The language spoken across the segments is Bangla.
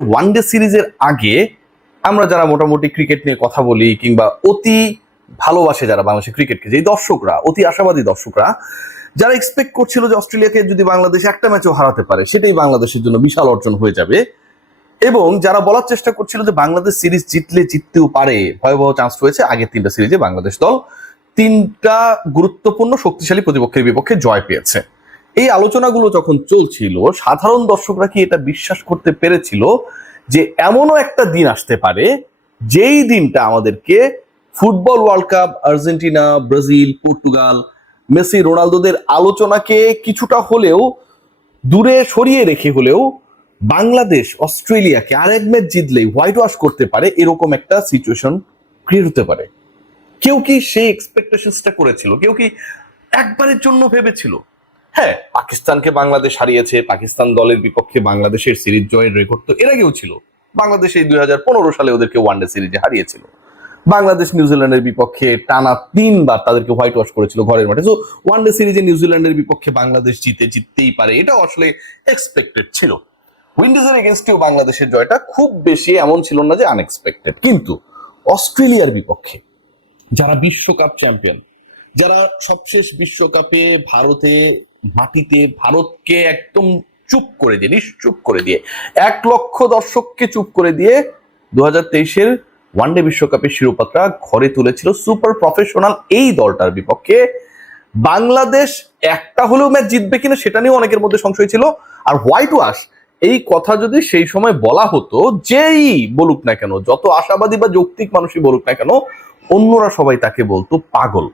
ওয়ানডে সিরিজের আগে আমরা যারা মোটামুটি ক্রিকেট নিয়ে কথা বলি কিংবা অতি ভালোবাসে যারা বাংলাদেশের ক্রিকেটকে, যে দর্শকরা, অতি আশাবাদী দর্শকরা, যারা এক্সপেক্ট করছিল যে অস্ট্রেলিয়াকে যদি বাংলাদেশ একটা ম্যাচও হারাতে পারে সেটাই বাংলাদেশের জন্য বিশাল অর্জন হয়ে যাবে, এবং যারা বলার চেষ্টা করছিল যে বাংলাদেশ সিরিজ জিততেও পারে, ভয়াবহ চান্স রয়েছে। আগের তিনটা সিরিজে বাংলাদেশ দল তিনটা গুরুত্বপূর্ণ শক্তিশালী প্রতিপক্ষের বিপক্ষে জয় পেয়েছে। এই আলোচনাগুলো যখন চলছিল, সাধারণ দর্শকরা কি এটা বিশ্বাস করতে পেরেছিল যে এমনও একটা দিন আসতে পারে যেই দিনটা আমাদেরকে football world cup, Argentina, Brazil, Portugal, Messi, রোনালদোদের আলোচনাকে কিছুটা হলেও দূরে সরিয়ে রেখে হলেও বাংলাদেশ অস্ট্রেলিয়াকে আরেক ম্যাচ জিতলেই হোয়াইট ওয়াশ করতে পারে, এরকম একটা সিচুয়েশন ক্রিয়েট হতে পারে? কেউ কি সেই এক্সপেকটেশনসটা করেছিল? কেউ কি একবারের জন্য ভেবেছিল? হ্যাঁ, পাকিস্তানকে বাংলাদেশ হারিয়েছে, পাকিস্তান দলের বিপক্ষে বাংলাদেশের সিরিজ জয়ের রেকর্ড তো এর আগেও ছিল। বাংলাদেশ এই 2015 সালে ওদেরকে ওয়ানডে সিরিজে হারিয়েছিল। বাংলাদেশ নিউজিল্যান্ডের বিপক্ষে টানা 3বার তাদেরকে হোয়াইট ওয়াশ করেছিল ঘরের মাঠে। সো ওয়ানডে সিরিজে নিউজিল্যান্ডের বিপক্ষে বাংলাদেশ জিততেই পারে, এটাও আসলে এক্সপেক্টেড ছিল। উইন্ডিজের এগেনস্টেও বাংলাদেশের জয়টা খুব বেশি এমন ছিল না যে আনএক্সপেক্টেড। কিন্তু অস্ট্রেলিয়ার বিপক্ষে, যারা বিশ্বকাপ চ্যাম্পিয়ন, যারা সবশেষ বিশ্বকাপে মাটিতে ভারতকে একদম চুপ করে দিয়ে, নিশ্চুপ করে দিয়ে, 1 লক্ষ দর্শককে চুপ করে দিয়ে 2023-এর ওয়ানডে বিশ্বকাপের শিরোপাটা ঘরে তুলেছিল সুপার প্রফেশনাল এই দলটার বিপক্ষে বাংলাদেশ একটা হলেও ম্যাচ জিতবে কিনা সেটা নিয়েও অনেকের মধ্যে সংশয় ছিল। আর হোয়াইট ওয়াশ এই কথা যদি সেই সময় বলা হতো, যেই বলুক না কেন, যত আশাবাদী বা যৌক্তিক মানুষই বলুক না কেন, অন্যরা সবাই তাকে বলতো পাগল।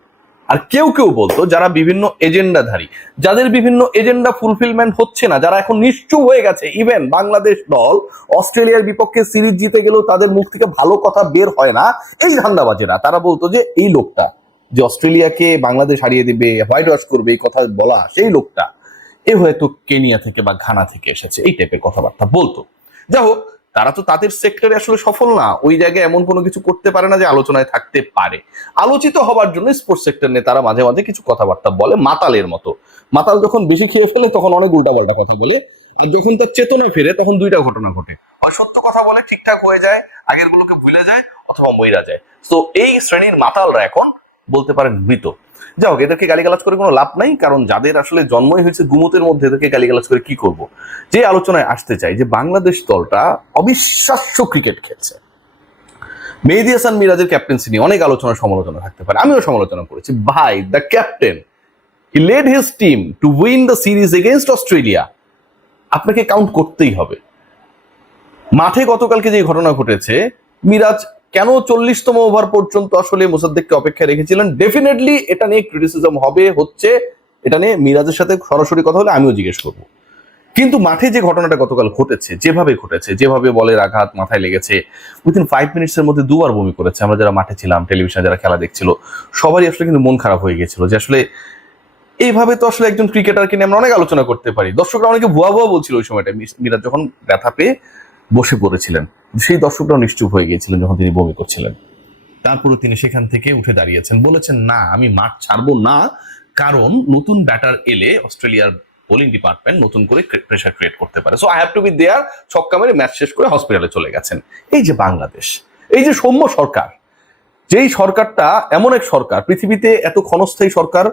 আর কেউ কেউ বলতো, যারা বিভিন্ন এজেন্ডাধারী, যাদের বিভিন্ন এজেন্ডা ফুলফিলমেন্ট হচ্ছে না, যারা এখন নিশ্চুপ হয়ে গেছে, ইভেন বাংলাদেশ দল অস্ট্রেলিয়ার বিপক্ষে সিরিজ জিতে গেলেও তাদের মুখ থেকে ভালো কথা বের হয় না, এই ধান্দাবাজেরা, তারা বলতো যে এই লোকটা যে অস্ট্রেলিয়াকে বাংলাদেশ হারিয়ে দিবে, হোয়াইট ওয়াশ করবে, এই কথা বলা সেই লোকটা এ হয়তো কেনিয়া থেকে বা ঘানা থেকে এসেছে, এই টাইপের কথাবার্তা বলতো। যা হোক, তারা তো তাদের সেক্টরে আসলে সফল না, ওই জায়গায় এমন কোনো কিছু করতে পারে না যে আলোচনায় থাকতে পারে। আলোচিত হবার জন্য স্পোর্টস সেক্টর নিয়ে তারা মাঝে মাঝে কিছু কথাবার্তা বলে, মাতালের মতো। মাতাল যখন বেশি খেয়ে ফেলে তখন অনেক উল্টাপাল্টা কথা বলে, আর যখন তার চেতনা ফেরে তখন দুইটা ঘটনা ঘটে, হয় সত্য কথা বলে ঠিকঠাক হয়ে যায়, আগের গুলোকে ভুলে যায়, অথবা মইরা যায়। তো এই শ্রেণীর মাতালরা এখন বলতে পারেন মৃত। যাও, এদেরকে গালিগালাজ করে কোনো লাভ নাই, কারণ যাদের আসলে জন্মই হয়েছে গুমুতের মধ্যে, এদেরকে গালিগালাজ করে কি করব। যে আলোচনায় আসতে চাই, যে বাংলাদেশ দলটা অবিশ্বাস্য ক্রিকেট খেলছে। মেহেদী হাসান মিরাজের ক্যাপ্টেন্সি নিয়ে অনেক আলোচনা সমালোচনা থাকতে পারে, আমিও সমালোচনা করেছি। ভাই, the captain, he led his team to win the series against Australia. আপনাকে কাউন্ট করতেই হবে। মাঠে গতকালকে যে ঘটনা ঘটেছে, মিরাজ কেন 40তম ওভার পর্যন্ত আসলে মোসাদ্দেককে অপেক্ষায় রেখেছিলেন, ডেফিনেটলি এটা নিয়ে ক্রিটিসিজম হচ্ছে, এটা নিয়ে মিরাজের সাথে সরাসরি কথা হলে আমিও জিজ্ঞেস করবো। কিন্তু মাঠে যে ঘটনাটা গতকাল ঘটেছে, যেভাবে বলের আঘাত মাথায় লেগেছে, উইথিন 5 মিনিটসের মধ্যে 2বার বমি করেছে। আমরা যারা মাঠে ছিলাম, টেলিভিশনে যারা খেলা দেখছিল, সবারই আসলে কিন্তু মন খারাপ হয়ে গেছিল যে আসলে এইভাবে তো আসলে একজন ক্রিকেটারকে নিয়ে আমরা অনেক আলোচনা করতে পারি। দর্শকরা অনেকে ভুয়া বলছিল ওই সময়টা, মিরাজ যখন ব্যথা পেয়ে বসে পড়েছিলেন, সেই দর্শকরাও নিশ্চুপ হয়ে গিয়েছিলেন যখন তিনি বমি করছিলেন। তারপরে তিনি সেখান থেকে উঠে দাঁড়িয়েছেন, বলেছেন না, আমি মাঠ ছাড়বো না, কারণ নতুন ব্যাটার এলে অস্ট্রেলিয়ার বোলিং ডিপার্টমেন্ট নতুন করে প্রেসার ক্রিয়েট করতে পারে, so I have to be there. ছক্কা মেরে ম্যাচ শেষ করে হসপিটালে চলে গেছেন। এই যে বাংলাদেশ, এই যে সৌম্য সরকার, যেই সরকারটা এমন এক সরকার, পৃথিবীতে এত ক্ষণস্থায়ী সরকার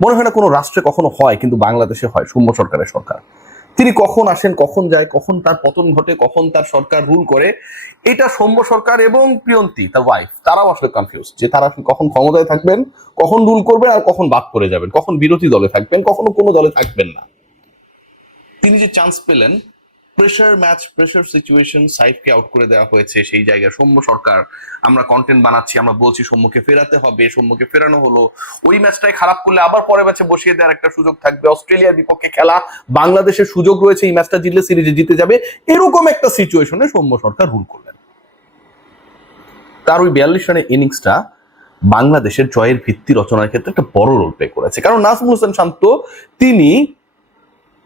মনে হয় না কোনো রাষ্ট্রে কখনো হয়, কিন্তু বাংলাদেশে হয় সৌম্য সরকারের সরকার। তিনি কখন আসেন, কখন যায়, কখন তার পতন ঘটে, কখন তার সরকার রুল করে, এটা সৌম্য সরকার এবং প্রিয়ন্তী তার ওয়াইফ, তারাও আসলে কনফিউজ যে তারা কখন ক্ষমতায় থাকবেন, কখন রুল করবেন, আর কখন বাদ করে যাবেন, কখন বিরোধী দলে থাকবেন, কখনো কোনো দলে থাকবেন না। তিনি যে চান্স পেলেন, প্রেশার সিচুয়েশন, সাইফকে আউট করে দেওয়া হয়েছে, সেই জায়গায় সৌম্য সরকার, আমরা কন্টেন্ট বানাচ্ছি, আমরা বলছি সৌম্যকে ফেরাতে হবে, সৌম্যকে ফেরানো হলো। ওই ম্যাচটাই খারাপ করলে আবার পরের ম্যাচে বসিয়ে দেওয়ার একটা সুযোগ থাকবে, অস্ট্রেলিয়ার বিপক্ষে খেলা, বাংলাদেশের সুযোগ রয়েছে, এই ম্যাচটা জিতলে সিরিজে জিতে যাবে, এরকম একটা সিচুয়েশনে সৌম্য সরকার রুল করলেন। তার ওই 42 রানের ইনিংসটা বাংলাদেশের জয়ের ভিত্তি রচনার ক্ষেত্রে একটা বড় রোল প্লে করেছে, কারণ নাজমুল হোসেন শান্ত তিনি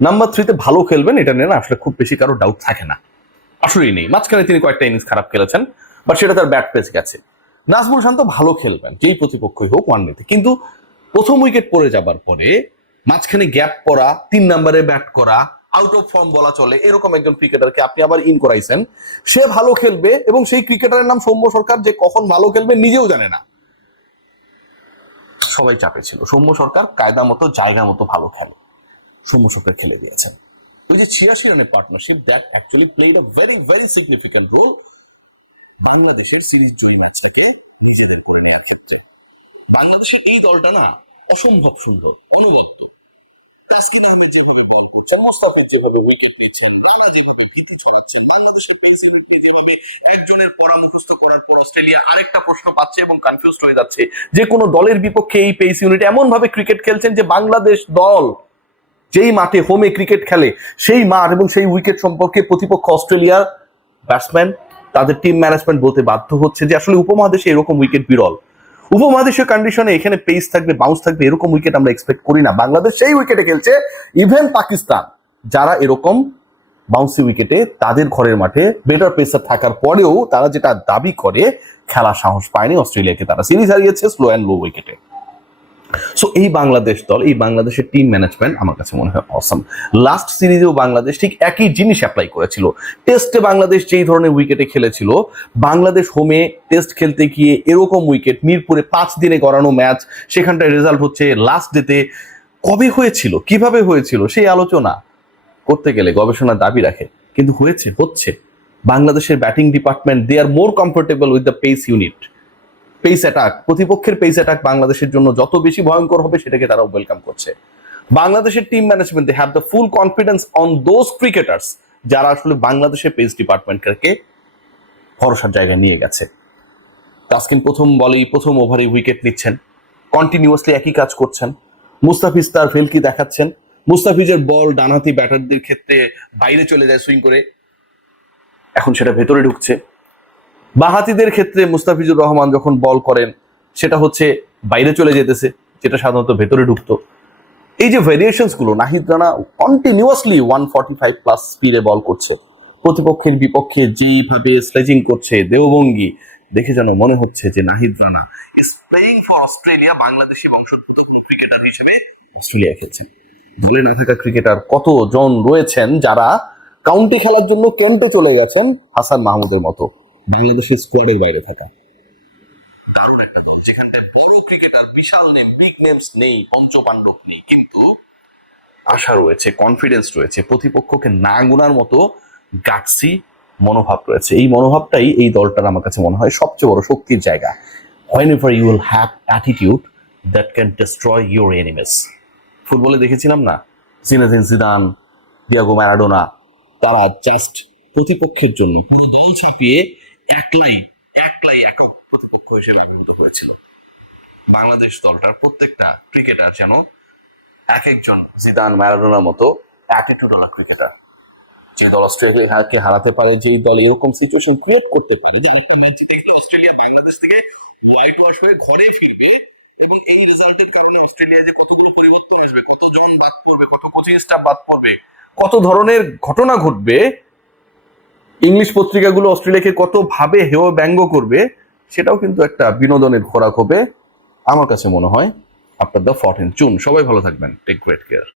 নাম্বার 3-তে ভালো খেলবেন, এটা নিয়ে না আসলে খুব বেশি কারো ডাউট থাকে না, আসলেই নেই। মাঝখানে তিনি কয়েকটা ইনিংস খারাপ খেলেছেন, বাট সেটা তার ব্যাট পেস গেছে। নাজমুল শান্ত ভালো খেলবেন যেই প্রতিপক্ষই হোক ওয়ানডেতে, কিন্তু প্রথম উইকেট পড়ে যাবার পরে মাঝখানে গ্যাপ পড়া, 3 নম্বরে ব্যাট করা, আউট অফ ফর্ম বলা চলে, এরকম একজন ক্রিকেটারকে আপনি আবার ইন করাইছেন। সে ভালো খেলবে এবং সেই ক্রিকেটারের নাম সৌম্য সরকার, যে কখন ভালো খেলবে নিজেও জানে না। সবাই চাপে ছিল, সৌম্য সরকার কায়দা মতো জায়গা মতো ভালো খেলে, সৌম্য সরকার খেলে দিয়েছেন। ওই যে 86 রানের partnership, that actually played a very very significant role বাংলাদেশের সিরিজ জয়ী ম্যাচটাকে নিজেদের করে নেওয়ার ক্ষেত্রে। বাংলাদেশের এই দলটা না অসম্ভব সুন্দর, অনবদ্য। মোস্তাফিজ যেভাবে উইকেট নিচ্ছেন, রানা যেভাবে ভীতি ছড়াচ্ছেন, বাংলাদেশের পেস ইউনিটকে যেভাবে একজনের পড়া মুখস্থ করার পর অস্ট্রেলিয়া আরেকটা প্রশ্ন পাচ্ছে এবং কনফিউজড হয়ে যাচ্ছে যে কোনো দলের বিপক্ষে এই পেস ইউনিট এমন ভাবে ক্রিকেট খেলছেন যে বাংলাদেশ দল যেই মাঠে হোমে ক্রিকেট খেলে সেই মাঠ এবং সেই উইকেট সম্পর্কে প্রতিপক্ষ অস্ট্রেলিয়ার ব্যাটসম্যান, তাদের টিম ম্যানেজমেন্ট বলতে বাধ্য হচ্ছে যে আসলে উপমহাদেশে এরকম উইকেট বিরল। উপমহাদেশীয় কন্ডিশনে এখানে পেস থাকবে, বাউন্স থাকবে, এরকম উইকেট আমরা এক্সপেক্ট করি না। বাংলাদেশ সেই উইকেটে খেলছে। ইভেন পাকিস্তান, যারা এরকম বাউন্সি উইকেটে তাদের ঘরের মাঠে বেটার পেসার থাকার পরেও তারা যেটা দাবি করে খেলা সাহস পায়নি, অস্ট্রেলিয়াকে তারা সিরিজ হারিয়েছে স্লো অ্যান্ড লো উইকেটে। সো এই বাংলাদেশ দল, এই বাংলাদেশের টিম ম্যানেজমেন্ট আমার কাছে মনে হয় অসাম। লাস্ট সিরিজেও বাংলাদেশ ঠিক একই জিনিস অ্যাপ্লাই করেছিল। টেস্টে বাংলাদেশ যেই ধরনের উইকেটে খেলেছিল, বাংলাদেশ হোমে টেস্ট খেলতে গিয়ে এরকম উইকেট, মিরপুরে 5 দিনে গড়ানো ম্যাচ, সেখানটায় রেজাল্ট হচ্ছে লাস্ট ডেতে। কবে হয়েছিল, কিভাবে হয়েছিল, সেই আলোচনা করতে গেলে গবেষণার দাবি রাখে, কিন্তু হয়েছে, হচ্ছে। বাংলাদেশের batting department, they are more comfortable with the pace unit. Pace attack, প্রতিপক্ষের পেস অ্যাটাক বাংলাদেশের জন্য যত বেশি ভয়ঙ্কর হবে সেটাকে তারা ওয়েলকাম করছে। বাংলাদেশের team management, they have the full confidence on those cricketers যারা আসলে বাংলাদেশের পেস ডিপার্টমেন্টকে ভরসার জায়গায় নিয়ে গেছে। তাসকিন প্রথম বলেই প্রথম ওভারে উইকেট নিচ্ছেন, কন্টিনিউয়াসলি একই কাজ করছেন। মুস্তাফিজ তার ফেলকি দেখাচ্ছেন। মুস্তাফিজের বল ডানহাতি ব্যাটারদের ক্ষেত্রে বাইরে চলে যায় সুইং করে, এখন সেটা ভেতরে ঢুকছে। বাঁহাতিদের ক্ষেত্রে মুস্তাফিজুর রহমান যখন বল করেন সেটা হচ্ছে বাইরে চলে যেতেছে, যেটা সাধারণত ভেতরে ঢুকতো। এই যে ভেরিয়েশনস গুলো, নাহিদ রানা কন্টিনিউয়াসলি 145 প্লাস স্পিডে বল করছে, প্রতিপক্ষের বিপক্ষে যেভাবে স্লেজিং করছে দেওবঙ্গি, দেখে যেন মনে হচ্ছে যে Nahid Rana is playing for Australia. Bangladeshi বংশোদ্ভূত ক্রিকেটার হিসেবে অস্ট্রেলিয়া খেলছেন। দলে না থাকা ক্রিকেটার কতজন রয়েছেন যারা কাউন্টি খেলার জন্য ক্যাম্পে চলে গেছেন, হাসান মাহমুদের মতো বাংলাদেশের স্কোয়াডের বাইরে থাকা। যেখানে ক্রিকেটার বিশাল নেম, বিগ নেমস নেই, পঞ্চপাণ্ডব নেই, কিন্তু আশা রয়েছে, কনফিডেন্স রয়েছে, প্রতিপক্ষকে না গুনার মতো গাটসি মনোভাব রয়েছে। এই মনোভাবটাই এই দলটার আমার কাছে মনে হয় সবচেয়ে বড় শক্তির জায়গা। whenever you will have attitude that can destroy your enemies. ফুটবলে দেখেছিলাম না, জিনেদিন জিদান, ডিয়েগো ম্যারাডোনা, তারা জাস্ট প্রতিপক্ষের জন্য পুরো দল ছাপিয়ে একলাই একক প্রতিপক্ষ হিসেবে আবির্ভূত হয়েছিল। বাংলাদেশ দলটার প্রত্যেকটা ক্রিকেটার যেন এক একজন জিদান ম্যারাডোনার মতো অ্যাটিটিউডওয়ালা ক্রিকেটার, যে দল অস্ট্রেলিয়াকে হারাতে পারে, যেই দল এরকম সিচুয়েশন ক্রিয়েট করতে পারে যে অস্ট্রেলিয়া বাংলাদেশ থেকে হোয়াইট ওয়াশ হয়ে ঘরে ফিরবে, এবং এই রেজাল্টের কারণে অস্ট্রেলিয়া যে কতগুলো পরিবর্তন আসবে, কতজন বাদ পড়বে, কত কোচিং স্টাফ বাদ পড়বে, কত ধরনের ঘটনা ঘটবে, ইংলিশ পত্রিকাগুলো অস্ট্রেলিয়াকে কত ভাবে হেয় ব্যঙ্গ করবে, সেটাও কিন্তু একটা বিনোদনের খোরাক হবে আমার কাছে মনে হয় আফটার দ্য 14th জুন। সবাই ভালো থাকবেন, টেক গ্রেট কেয়ার।